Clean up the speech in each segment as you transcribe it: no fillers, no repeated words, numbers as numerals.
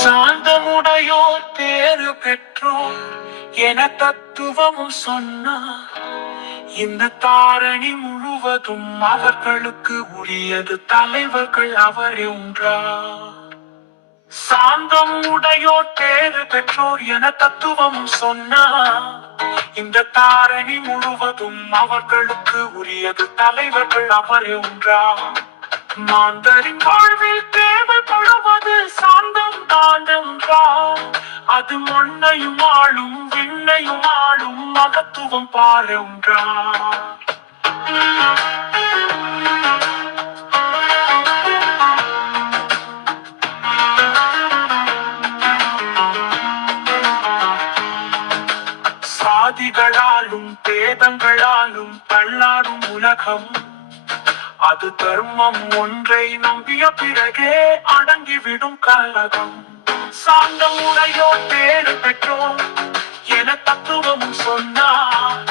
சாந்தமுடையோர் பேறு பெற்றோர் என தத்துவமும் சொன்னார். இந்த தாரணி முழுவதும் அவர்களுக்கு உரியது, தலைவர்கள் அவரே ஒன்றார். சாந்தம் உடையோர் பேறு பெற்றோர் என தத்துவமும் சொன்னார். இந்த தாரணி முழுவதும் அவர்களுக்கு உரியது, தலைவர்கள் அவரே ஒன்றார். மாந்தரின் வாழ்வில் தேவைப்படுவது சாந்தம் தான் என்றார். அது மண்ணையும் ஆளும் விண்ணையும் ஆளும் மகத்துவம் பாரு ஒன்றார். சாதிகளாலும் பேதங்களாலும் தள்ளாடும் உலகம், அது தர்மம் ஒன்றை நம்பிய பிறகே அடங்கிவிடும் கலகம். சாந்தம் உடையோர் பேறு பெற்றோர் என தத்துவமும் சொன்னார்.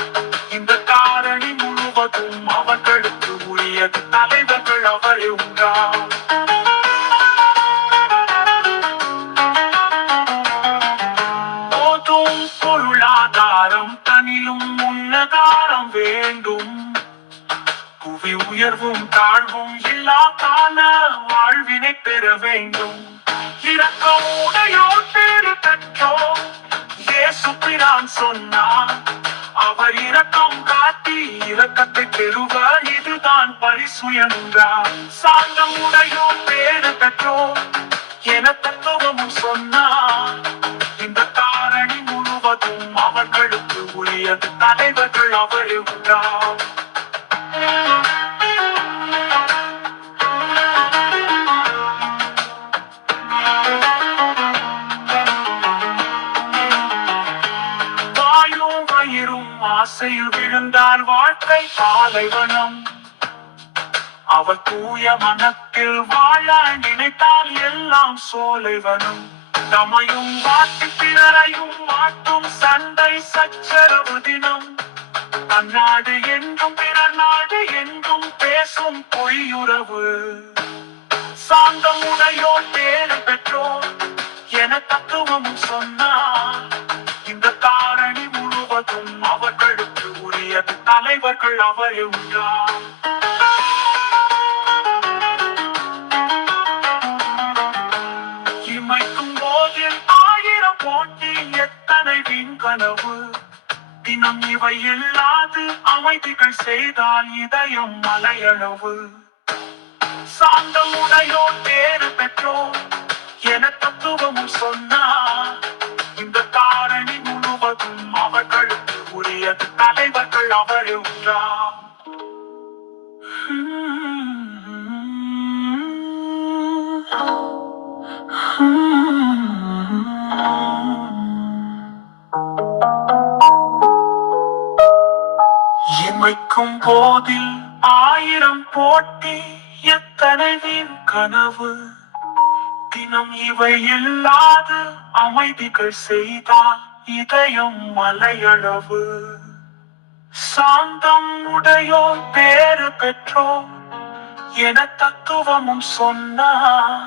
இந்த காரணி முழுவதும் அவர்களுக்கு உரியது, தலைவர்கள் அவரே உண்டார். போதும் பொருளாதாரம் தனிலும் முன்னதாரம் வேண்டும். புவி உயர்வும் தாழ்வும் எல்லா கால வாழ்வினை பெற வேண்டும். இரக்கமுடையோர் பேறு பெற்றோர் இயேசு பிரான் சொன்னார். அவர் இரக்கம் காட்டி இரக்கத்தை பெறுவார், இதுதான் பரிசு என்றார். சாந்தமுடையோர் பேறு பெற்றோர் என தத்துவமும் சொன்னார். இந்த காரணி முழுவதும் அவர்களுக்கு உரியது, தலைவர்கள் அவரே உண்டார். ஆசையில் விழுந்தால் வாழ்க்கை பாலைவனம். அவர் தூய மனத்தில் வாழ நினைத்தால் எல்லாம் சோலைவனம். தமையும் வாட்டி பிறரையும் மாட்டும் சண்டை சச்சரவு தினம். அந்நாடு என்றும் பிறர் நாடு என்றும் பேசும் பொய்யுறவு. சாந்தமுடையோர் பேறு பெற்றோர் என தத்துவமும் சொன்னார். இந்த காரணி முழுவதும் அவர்களுக்கு உரியது, தலைவர்கள் அவரே உண்டார். இமைக்கும் போதில் 1000 போட்டி எத்தனை வீண் கனவு. தினம் இவை இல்லாது அமைதிகள் செய்தால் இதயம் மலையளவு. சாந்தமுடையோர் பேறு பெற்றோர் என தத்துவமும் சொன்னார். இந்த காரணி முழுவதும் அவர்களுக்கு உரியது, தலைவர்கள் அவரே உண்டார். இமைக்கும் போதில் 1000 போட்டி எத்தனை வீண் கனவு. தினம் இவை இல்லாது அமைதிகள் செய்தால் இதயம் மலையளவு. சாந்தம் உடையோர் பேறு பெற்றோர் என தத்துவமும் சொன்னார்.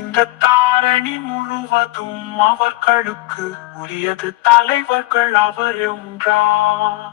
இந்த தாரணி முழுவதும் அவர்களுக்கு உரியது, தலைவர்கள் அவரே ஒன்றார்.